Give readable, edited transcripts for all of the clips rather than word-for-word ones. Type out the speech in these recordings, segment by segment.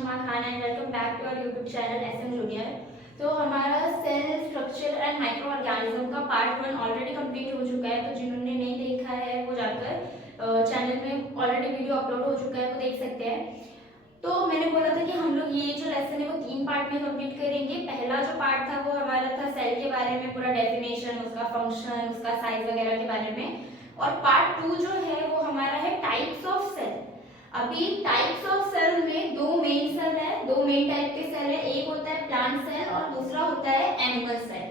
Shama Khan and welcome back to our YouTube channel SM junior. तो हमारा cell structure and microorganism का part 1 already complete हो चुका है। तो जिन्होंने नहीं देखा है वो जाकर चैनल में ऑलरेडी वीडियो अपलोड हो चुका है, वो देख सकते हैं। तो मैंने बोला था कि हम लोग ये जो लेसन है वो 3 पार्ट में कंप्लीट करेंगे। पहला जो पार्ट था वो हमारा था सेल के बारे में, पूरा डेफिनेशन, उसका फंक्शन, उसका साइज वगैरह के बारे में। और पार्ट 2 जो है वो हमारा है टाइप्स ऑफ सेल। अभी टाइप्स ऑफ सेल में दो मेन सेल है, दो मेन टाइप के सेल है। एक होता है प्लांट सेल और दूसरा होता है एनिमल सेल।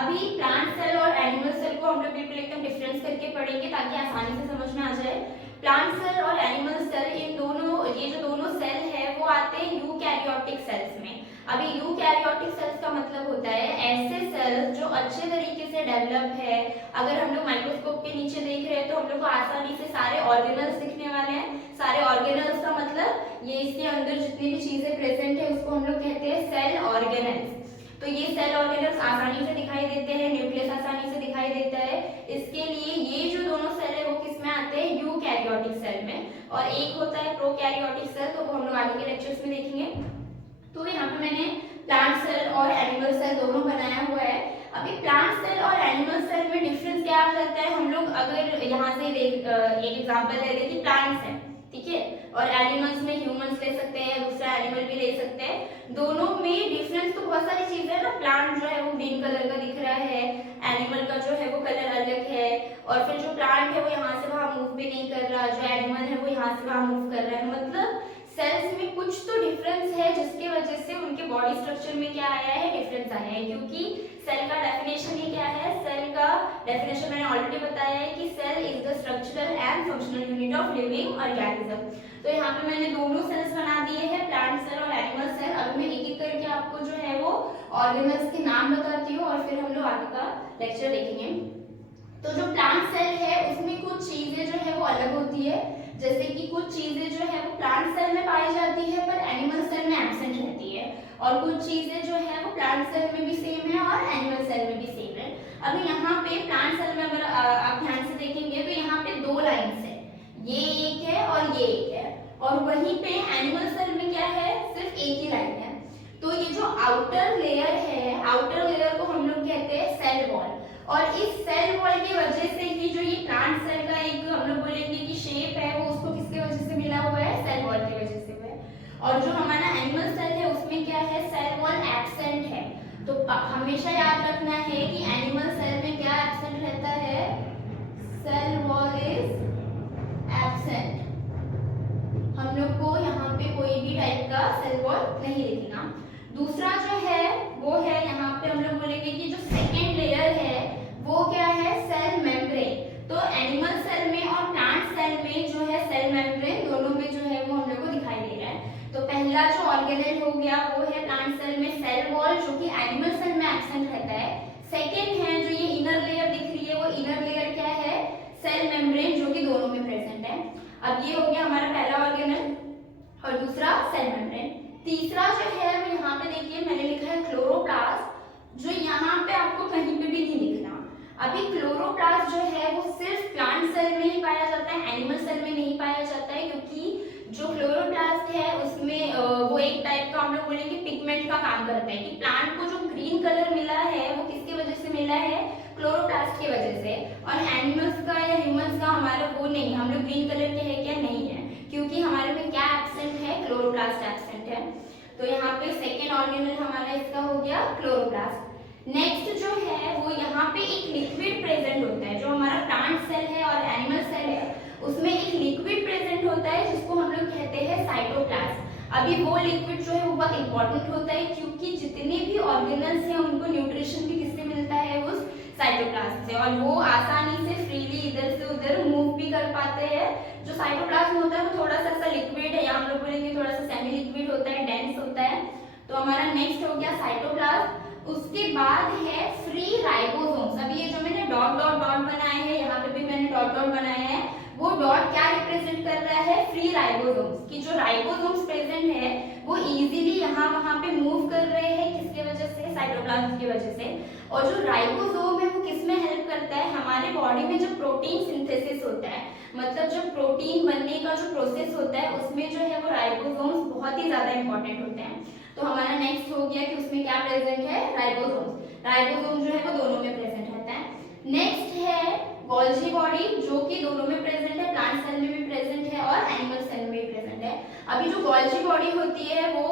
अभी प्लांट सेल और एनिमल सेल को हम लोग बिल्कुल एकदम डिफरेंस करके पढ़ेंगे ताकि आसानी से समझ में आ जाए। प्लांट सेल और एनिमल सेल, इन दोनों, ये जो दोनों सेल है वो आते हैं यूकैरियोटिक सेल्स में। अभी यूकैरियोटिक सेल्स का मतलब होता है ऐसे सेल्स जो अच्छे तरीके से डेवलप है। अगर हम लोग माइक्रोस्कोप के नीचे देख रहे हैं तो हम लोग को आसानी से सारे ऑर्गेनल्स दिखने वाले हैं। सारे ऑर्गेनल्स का मतलब ये इसके अंदर जितनी भी चीजें प्रेजेंट है उसको हम लोग कहते हैं सेल ऑर्गेनल्स। तो ये सेल ऑर्गेनल्स आसानी से दिखाई देते हैं, न्यूक्लियस आसानी से दिखाई देता है। इसके लिए ये जो दोनों सेल है वो किस में आते हैं, यूकैरियोटिक सेल में। और एक होता है प्रोकैरियोटिक सेल, तो वो हम लोग आगे के लेक्चर्स में देखेंगे। तो यहाँ पे मैंने प्लांट सेल और एनिमल सेल दोनों बनाया हुआ है। अभी प्लांट सेल और एनिमल सेल में डिफरेंस क्या आ जाता है, हम लोग अगर यहाँ से एक एग्जांपल ले लें कि प्लांट्स है, ठीक है, और एनिमल्स में ह्यूमंस ले सकते हैं, दूसरा एनिमल भी ले सकते हैं। दोनों में डिफरेंस तो बहुत सारी चीजें है ना। प्लांट जो है वो ग्रीन कलर का दिख रहा है, एनिमल का जो है वो कलर अलग है, और फिर जो प्लांट है वो यहाँ से वहां मूव भी नहीं कर रहा, जो एनिमल है वो यहाँ से वहां मूव कर रहा है। मतलब सेल्स में कुछ तो डिफरेंस है जिसके वजह से उनके बॉडी स्ट्रक्चर में क्या आया है, डिफरेंस आया है। क्योंकि सेल का डेफिनेशन ही क्या है, सेल का डेफिनेशन मैंने ऑलरेडी बताया है कि cell is the structural and functional unit of living organism. तो यहाँ पे मैंने दोनों सेल्स बना दिए हैं, प्लांट सेल और एनिमल सेल। अब मैं एक एक करके आपको जो है वो ऑर्गेनल्स के नाम बताती हूँ और फिर हम लोग आगे का लेक्चर देखेंगे। तो जो प्लांट सेल है उसमें कुछ चीजें जो है वो अलग होती है, जैसे कि कुछ चीजें जो है वो प्लांट सेल में पाई जाती है पर एनिमल सेल में एब्सेंट रहती है, और कुछ चीजें जो है वो प्लांट सेल में भी सेम है और एनिमल सेल में भी सेम है। अभी यहाँ पे प्लांट सेल में अगर आप ध्यान से देखेंगे तो यहाँ पे दो लाइन्स है, ये एक है और ये एक है, और वहीं पे एनिमल सेल में क्या है, सिर्फ एक ही लाइन है। तो ये जो आउटर लेयर है, आउटर लेयर को हम लोग कहते हैं सेल वॉल, और इस सेल वॉल की वजह से ही जो ये प्लांट सेल का एक हम लोग बोलेंगे कि शेप है वो उसको किसके वजह से मिला हुआ है, सेल वॉल की वजह से है। और जो हमारा एनिमल सेल है उसमें क्या है, सेल वॉल एब्सेंट है। तो हमेशा याद रखना है कि एनिमल सेल में क्या एब्सेंट रहता है, सेल वॉल इज एब्सेंट। हम लोग को यहाँ पे कोई भी टाइप का सेल वॉल नहीं दिखेगा। दूसरा जो है वो है यहाँ पे हम लोग बोलेंगे कि जो सेकेंड लेयर है वो क्या है, सेल मेम्ब्रेन। तो एनिमल सेल में और प्लांट सेल में जो है सेल मेम्ब्रेन, दोनों में जो है वो हम लोग को दिखाई दे रहा है। तो पहला जो ऑर्गेनेल हो गया वो है प्लांट सेल में सेल वॉल, जो कि एनिमल सेल में एब्सेंट रहता है। सेकेंड है जो ये इनर लेयर दिख रही है, वो इनर लेयर क्या है, सेल मेम्ब्रेन, जो कि दोनों में प्रेजेंट है। अब ये हो गया हमारा पहला ऑर्गेनेल और दूसरा सेल मेम्ब्रेन। तीसरा जो है वो यहाँ पे देखिए मैंने लिखा है क्लोरोप्लास्ट, जो यहाँ पे आपको कहीं पे भी नहीं दिखना। अभी क्लोरोप्लास्ट जो है वो सिर्फ प्लांट सेल में ही पाया जाता है, एनिमल सेल में नहीं पाया जाता है, क्योंकि जो क्लोरोप्लास्ट है उसमें वो एक टाइप का हम लोग बोलेंगे पिगमेंट का काम करता है। कि प्लांट को जो ग्रीन कलर मिला है वो किसकी वजह से मिला है, क्लोरोप्लास्ट की वजह से। और एनिमल्स का या ह्यूमंस का हमारा वो नहीं, हम लोग ग्रीन कलर के है क्या, नहीं है, क्योंकि हमारे में क्या एब्सेंट है, क्लोरोप्लास्ट एब्सेंट है। तो यहाँ पे सेकेंड ऑर्गेनल हमारा इसका हो गया क्लोरोप्लास्ट। नेक्स्ट जो है वो यहाँ पे एक लिक्विड प्रेजेंट होता है, जो हमारा प्लांट सेल है और एनिमल सेल है उसमें एक लिक्विड प्रेजेंट होता है जिसको हम लोग कहते हैं साइटोप्लाज्म। अभी वो लिक्विड जो है वो बहुत इंपॉर्टेंट होता है, क्योंकि जितने भी ऑर्गेनल्स हैं उनको न्यूट्रिशन भी किससे मिलता है, उस साइटोप्लाज्म से, और वो आसानी से फ्रीली इधर से उधर मूव भी कर पाते हैं। जो साइटोप्लाज्म होता है वो थोड़ा सा लिक्विड है, या हम लोग बोलेंगे थोड़ा सा सेमी लिक्विड होता है, डेंस होता है। तो हमारा नेक्स्ट हो गया साइटोप्लाज्म। उसके बाद है फ्री राइबोसोम्स। अभी ये जो मैंने डॉट डॉट डॉट बनाए हैं, यहाँ पे भी मैंने डॉट डॉट बनाए हैं, वो डॉट क्या रिप्रेजेंट कर रहा है, फ्री राइबोसोम्स। की जो राइबोसोम्स प्रेजेंट है वो इजीली यहाँ वहां पे मूव कर रहे हैं, किसके वजह से, साइटोप्लाज्म की वजह से। और जो राइबोसोम है वो किसमें हेल्प करता है, हमारे बॉडी में जब प्रोटीन सिंथेसिस होता है, मतलब जब प्रोटीन बनने का जो प्रोसेस होता है उसमें जो है वो राइबोसोम्स बहुत बहुत ही ज्यादा इंपॉर्टेंट होते हैं। तो हमारा नेक्स्ट हो गया कि उसमें क्या प्रेजेंट है, राइबोसोम। राइबोसोम जो है वो दोनों में प्रेजेंट रहता है। नेक्स्ट है गोल्जी बॉडी, जो कि दोनों में प्रेजेंट है, प्लांट सेल में भी प्रेजेंट है और एनिमल सेल में भी प्रेजेंट है। अभी जो गोल्जी बॉडी होती है वो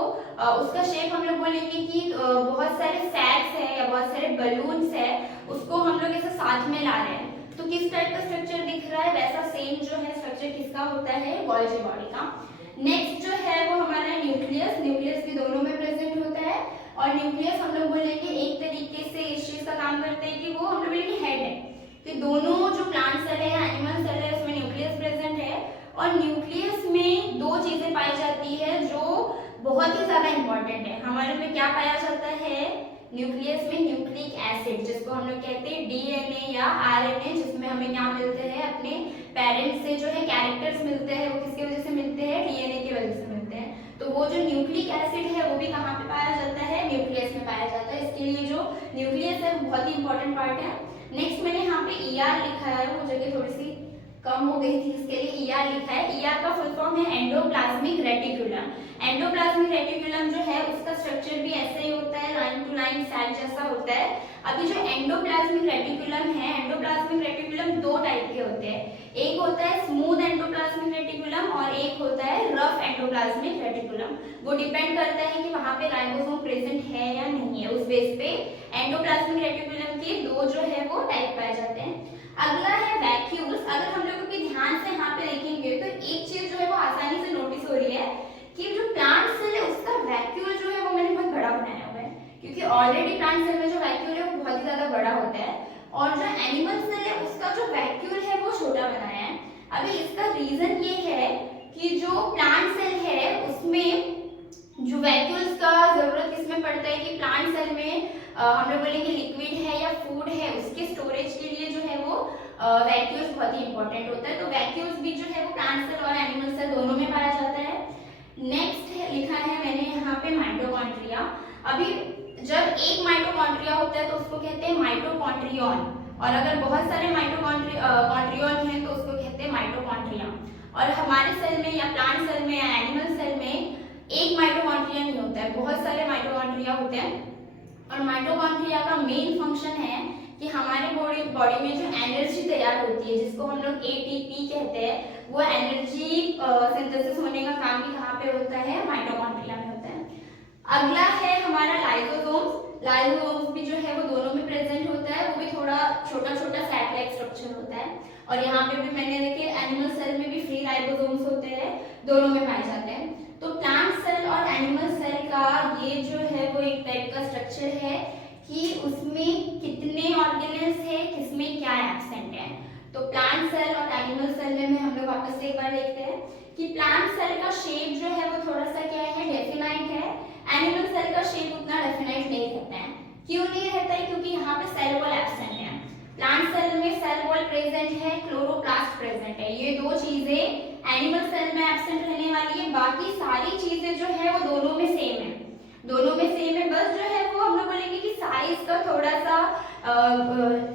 उसका शेप हम लोग बोलेंगे कि बहुत सारे सैक्स है या बहुत सारे बलून्स है, उसको हम लोग ऐसे साथ में ला रहे हैं। तो किस टाइप का स्ट्रक्चर दिख रहा है, वैसा सेम जो है स्ट्रक्चर किसका होता है, गोल्जी बॉडी का। नेक्स्ट जो है वो हमारा न्यूक्लियस। न्यूक्लियस भी दोनों में प्रेजेंट होता है और न्यूक्लियस हम लोग बोलेंगे एक तरीके से इस चीज का काम करते हैं कि वो हम लोग बोलेंगे हेड है, कि दोनों जो प्लांट सेल है, एनिमल सेल है, उसमें न्यूक्लियस प्रेजेंट है। और न्यूक्लियस में दो चीजें पाई जाती है जो बहुत ही ज्यादा इंपॉर्टेंट है। हमारे में क्या पाया जाता है न्यूक्लियस में, न्यूक्लिक एसिड, जिसको हम लोग कहते हैं डीएनए या आरएनए, जिसमें हमें क्या मिलते हैं, अपने पेरेंट्स से जो है कैरेक्टर्स मिलते हैं, वो किसकी वजह से मिलते हैं, डीएनए की वजह से मिलते हैं। तो वो जो न्यूक्लिक एसिड है वो भी कहाँ पे पाया जाता है, न्यूक्लियस में पाया जाता है। इसके लिए जो न्यूक्लियस है वो बहुत ही इंपॉर्टेंट पार्ट है। नेक्स्ट मैंने यहाँ पे ईआर लिखा है, वो जगह थोड़ी सी कम हो गई थी, इसके लिए ईआर लिखा है। ईआर का फुल फॉर्म है एंडोप्लाज्मिक रेटिकुलम। एंडोप्लाज्मिक रेटिकुलम जो है उसका स्ट्रक्चर भी ऐसे ही होता है, लाइन टू लाइन सैक जैसा होता है। अभी जो एंडोप्लाज्मिक रेटिकुलम है, एंडोप्लाज्मिक रेटिकुलम दो टाइप के होते हैं, एक होता है स्मूथ एंडोप्लाज्मिक रेटिकुलम और एक होता है रफ एंडोप्लाज्मिक रेटिकुलम। वो डिपेंड करता है कि वहां पे राइबोसोम प्रेजेंट है या नहीं है, उस बेस पे एंडोप्लाज्मिक रेटिकुलम के दो जो है वो टाइप पाए जाते हैं। अगला है वैक्यूल्स। अगर हम लोगों के ध्यान से यहाँ पे देखेंगे तो एक चीज जो है वो आसानी से नोटिस हो रही है कि जो प्लांट सेल है उसका वैक्यूल जो है वो मैंने बहुत बड़ा बनाया हुआ है, क्योंकि ऑलरेडी प्लांट सेल में जो वैक्यूल है वो बहुत ही ज्यादा बड़ा होता है, और जो एनिमल सेल है उसका जो वैक्यूल है वो छोटा बनाया है। अभी इसका रीजन ये है कि जो प्लांट सेल है उसमें जो वैक्यूल्स का जरूरत किसमें पड़ता है कि प्लांट सेल में हम लोग बोलेंगे लिक्विड है या फूड है, उसके स्टोरेज के लिए जो है वो वैक्यूल्स बहुत ही इंपॉर्टेंट होता है। तो वैक्यूल्स भी जो है वो प्लांट सेल और एनिमल सेल दोनों में पाया जाता है। नेक्स्ट लिखा है मैंने यहाँ पे माइटोकॉन्ड्रिया। अभी जब एक माइटोकॉन्ड्रिया होता है तो उसको कहते हैं माइटोकॉन्ड्रियन, और अगर बहुत सारे माइटोकॉन्ड्रियन हैं तो उसको कहते हैं माइटोकॉन्ड्रिया। और हमारे सेल में या प्लांट सेल में या एनिमल सेल में एक माइटोकॉन्ड्रिया नहीं होता है, बहुत सारे माइटोकॉन्ड्रिया होते हैं। और माइटोकॉन्ड्रिया का मेन फंक्शन है कि हमारे बॉडी में जो एनर्जी तैयार होती है, जिसको हम लोग एटीपी कहते हैं, वो एनर्जी सिंथेसिस होने का काम भी कहाँ पे होता है, माइटोकॉन्ड्रिया में होता है। अगला है हमारा लाइसोसोम्स। लाइसोसोम्स भी जो है वो दोनों में प्रेजेंट होता है, वो भी थोड़ा छोटा छोटा सैक लाइक स्ट्रक्चर होता है। और यहाँ पे भी मैंने देखे एनिमल सेल में भी फ्री राइबोसोम्स होते हैं, दोनों में पाए जाते हैं। तो प्लांट सेल और एनिमल सेल का ये जो है वो एक टाइप का स्ट्रक्चर है कि उसमें कितने ऑर्गेनेल्स है, किसमें क्या एब्सेंट है। तो प्लांट सेल और एनिमल सेल में हम लोग वापस से एक बार देखते हैं कि प्लांट सेल का शेप जो है वो थोड़ा सा क्या है, डेफिनाइट है। एनिमल सेल का शेप उतना डेफिनाइट नहीं रहता है। क्यों नहीं रहता है, क्योंकि यहाँ पे सेल वॉल एब्सेंट है। प्लांट सेल में सेल वॉल प्रेजेंट है, क्लोरोप्लास्ट प्रेजेंट है, ये दो चीजें एनिमल सेल में एब्सेंट रहने वाली है। बाकी सारी चीजें जो है वो दोनों में सेम है, दोनों में सेम है। बस जो है वो हम लोग बोलेंगे कि साइज का थोड़ा सा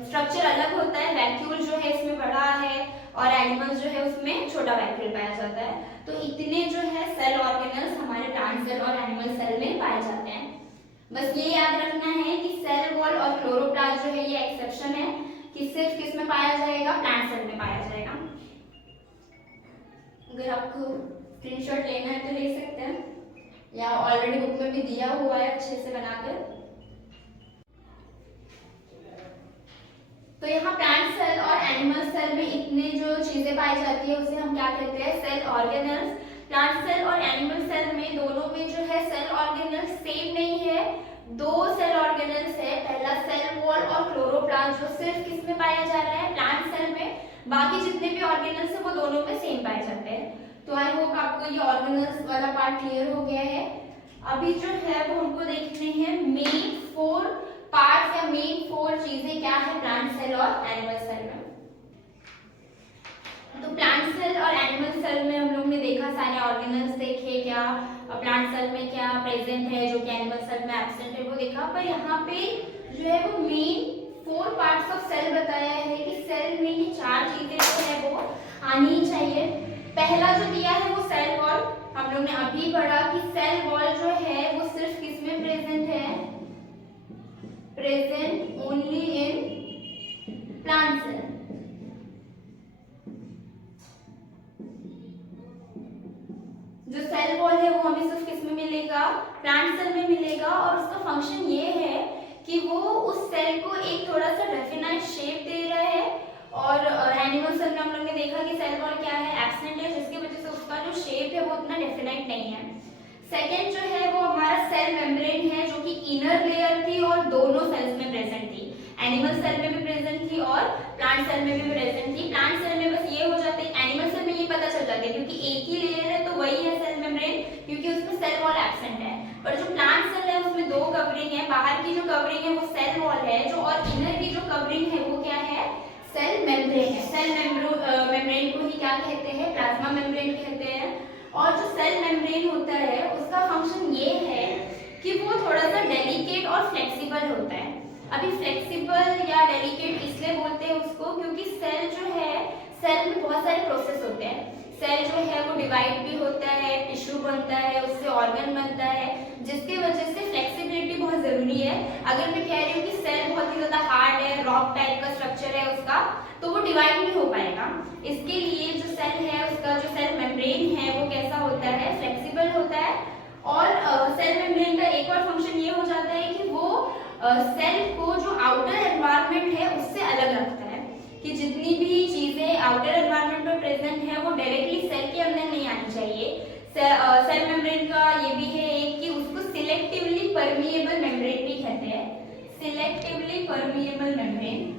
स्ट्रक्चर अलग होता है। वैक्यूल जो है इसमें बड़ा है और एनिमल्स जो है उसमें छोटा वैक्यूल पाया जाता है। तो इतने जो है सेल ऑर्गेनल्स हमारे प्लांट सेल और एनिमल सेल में पाए जाते हैं। बस ये याद रखना है कि सेल वॉल और क्लोरोप्लास्ट जो है ये एक्सेप्शन है कि सिर्फ किस में पाया जाएगा, प्लांट सेल में पाया जाएगा। अगर आपको स्क्रीनशॉट लेना है तो ले सकते हैं, या ऑलरेडी बुक में भी दिया हुआ है अच्छे से बनाकर। तो यहाँ प्लांट सेल और एनिमल सेल में इतने जो चीजें पाई जाती है उसे हम क्या कहते हैं, सेल ऑर्गेनल्स। प्लांट सेल और एनिमल सेल में दोनों में जो है सेल ऑर्गेनल्स सेम नहीं है, दो सेल ऑर्गेनल्स है। पहला सेल वॉल और क्लोरोप्लास्ट जो सिर्फ किस में पाया जा रहा है, प्लांट सेल में। बाकी जितने भी ऑर्गेनल्स है वो दोनों में सेम पाए जाते हैं। तो आई होप आपको ये ऑर्गेनल्स वाला पार्ट क्लियर हो गया है। अभी जो है वो हमको देखने हैं मेन 4 पार्ट्स या मेन 4 चीजें क्या है प्लांट सेल और एनिमल सेल में। तो प्लांट सेल और एनिमल सेल में हम लोग ने देखा सारे ऑर्गेनल्स देखे, क्या प्लांट सेल में क्या प्रेजेंट है जो कि एनिमल सेल में एब्सेंट है वो देखा। पर यहाँ पे जो है वो मेन 4 पार्ट्स ऑफ सेल बताया है कि सेल में ये 4 चीजें जो है वो आनी चाहिए। पहला जो दिया है वो सेल वॉल, हम लोग ने अभी पढ़ा कि सेल वॉल जो है वो सिर्फ किस में प्रेजेंट है, present only in plant cell. जो सेल वॉल है वो हमें सिर्फ किस में मिलेगा, प्लांट सेल में मिलेगा, और उसका फंक्शन ये है कि वो उस सेल को एक थोड़ा सा डेफिनाइट शेप दे रहा है। और एनिमल सेल में हम लोग ने देखा कि सेल वॉल क्या है, एब्सेंट है, जिसकी वजह से उसका जो शेप है वो उतना डेफिनाइट नहीं है। सेकेंड जो है वो हमारा सेल मेम्ब्रेन है, जो कि इनर लेयर थी और दोनों सेल्स में प्रेजेंट थी, एनिमल सेल में भी प्रेजेंट थी और प्लांट सेल में भी प्रेजेंट थी। प्लांट सेल में बस ये हो जाता है, एनिमल सेल में ये पता चल जाता है क्योंकि एक ही लेयर है तो वही है सेल मेम्ब्रेन, क्योंकि उसमें सेल वॉल एब्सेंट है। पर जो प्लांट सेल है उसमें दो कवरिंग है, बाहर की जो कवरिंग है वो सेल वॉल है, जो और इनर की जो कवरिंग है वो क्या है, सेल मेम्ब्रेन है। सेल मेम्ब्रेन को ही क्या कहते हैं, प्लाज्मा मेम्ब्रेन कहते हैं। और जो सेल मेम्ब्रेन होता है उसका फंक्शन ये है कि वो थोड़ा सा डेलिकेट और फ्लेक्सिबल होता है। अभी फ्लेक्सिबल या डेलिकेट इसलिए बोलते हैं उसको क्योंकि सेल जो है, सेल में बहुत सारे प्रोसेस होते हैं। सेल जो है वो डिवाइड भी होता है, टिश्यू बनता है, उससे ऑर्गन बनता है, जिसकी वजह से फ्लेक्सिबिलिटी बहुत जरूरी है। अगर मैं कह रही हूँ कि सेल बहुत ही ज्यादा हार्ड है, रॉक टाइप का स्ट्रक्चर है उसका, तो वो डिवाइड नहीं हो पाएगा। इसके लिए जो सेल है उसका जो सेल मेम्ब्रेन है वो कैसा होता है, फ्लेक्सिबल होता है। और सेल मेम्ब्रेन का एक और फंक्शन ये हो जाता है कि वो सेल को जो आउटर एनवायरनमेंट है उससे अलग रखता है, कि जितनी भी चीजें आउटर एनवायरनमेंट में प्रेजेंट है वो डायरेक्टली सेल के अंदर नहीं आनी चाहिए। सेल मेम्ब्रेन का ये भी है एक कि उसको सिलेक्टिवली परमिएबल मेम्ब्रेन भी कहते हैं, selectively permeable membrane.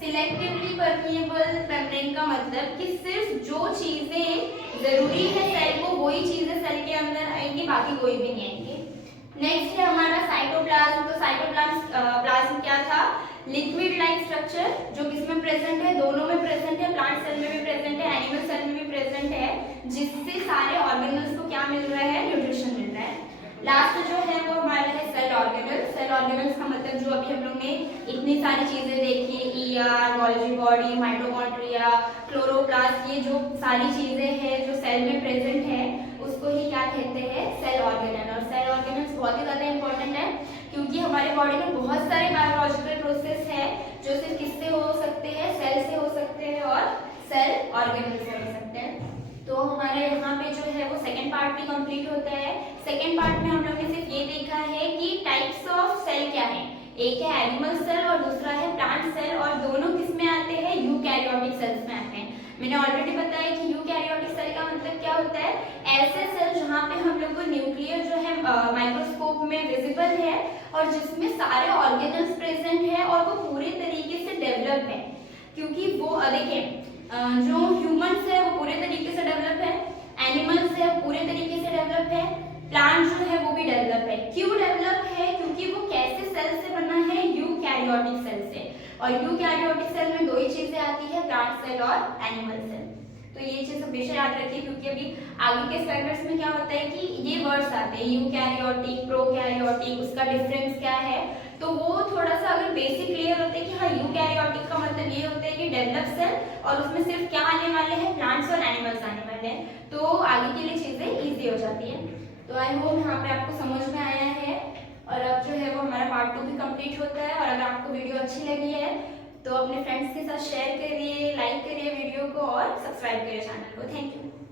Selectively permeable membrane का मतलब कि सिर्फ जो चीजें जरूरी है सेल को वही चीजें सेल के अंदर आएंगी, बाकी कोई भी नहीं आएंगी। नेक्स्ट है हमारा साइटोप्लाज्म। तो साइटोप्लाज्म क्या था, लिक्विड लाइक स्ट्रक्चर जो किसमें प्रेजेंट है, दोनों में प्रेजेंट है, प्लांट सेल में भी प्रेजेंट है, एनिमल सेल में भी प्रेजेंट है, जिससे सारे ऑर्गेनल्स को क्या मिल रहा है, न्यूट्रिशन मिल रहा है। लास्ट जो है वो हमारा है सेल ऑर्गेनल। सेल ऑर्गेनल्स का मतलब जो अभी हम लोग ने इतनी सारी चीजें देखी, ER, Golgi body, mitochondria, chloroplast, ये जो सारी चीजें हैं जो सेल में प्रेजेंट है उसको ही क्या कहते हैं, सेल ऑर्गेनल। और सेल ऑर्गेनल्स बहुत ही ज्यादा इंपॉर्टेंट है क्योंकि हमारे बॉडी में बहुत सारे बायोलॉजिकल प्रोसेस है जो सिर्फ किससे हो सकते हैं, सेल से हो सकते हैं और सेल ऑर्गेनल से हो सकते हैं। तो हमारे यहाँ पे जो है वो सेकंड पार्ट भी कंप्लीट होता है। सेकंड पार्ट में हम लोग ने सिर्फ ये देखा है कि टाइप्स ऑफ सेल क्या है, एक है एनिमल सेल और दूसरा है प्लांट सेल, और दोनों किस में आते हैं, यूकैरियोटिक सेल्स में आते हैं। मैंने ऑलरेडी बताया कि यूकैरियोटिक सेल का मतलब क्या होता है, ऐसे सेल जहाँ पे हम लोग को न्यूक्लियर जो है माइक्रोस्कोप में विजिबल है और जिसमें सारे ऑर्गेनल्स प्रेजेंट है और वो पूरे तरीके से डेवलप है। क्योंकि वो देखिए जो ह्यूमन्स है वो पूरे तरीके से डेवलप है, एनिमल्स है वो पूरे तरीके से डेवलप है, प्लांट जो है वो भी डेवलप है। क्यों डेवलप है, क्योंकि वो कैसे सेल से बना है, यूकैरियोटिक सेल से। और यूकैरियोटिक सेल में दो ही चीजें आती है, प्लांट सेल और एनिमल सेल। तो ये चीज हमेशा याद रखिए क्योंकि अभी आगे के स्लाइड्स में क्या होता है कि ये वर्ड्स आते हैं, यूकैरियोटिक, प्रोकैरियोटिक, उसका डिफरेंस क्या है, तो वो थोड़ा सा अगर बेसिक क्लियर होते हैं कि हाँ यूकैरियोटिक का मतलब ये होता है कि डेवलप सेल और उसमें सिर्फ क्या आने वाले हैं, प्लांट्स और एनिमल्स आने वाले हैं, तो आगे के लिए चीजें ईजी हो जाती है। तो आई होप यहाँ पे आपको समझ में आया है। और अब जो है वो हमारा पार्ट 2 भी कंप्लीट होता है। और अगर आपको वीडियो अच्छी लगी है तो अपने फ्रेंड्स के साथ शेयर करिए, लाइक करिए वीडियो को और सब्सक्राइब करिए चैनल को। Thank you.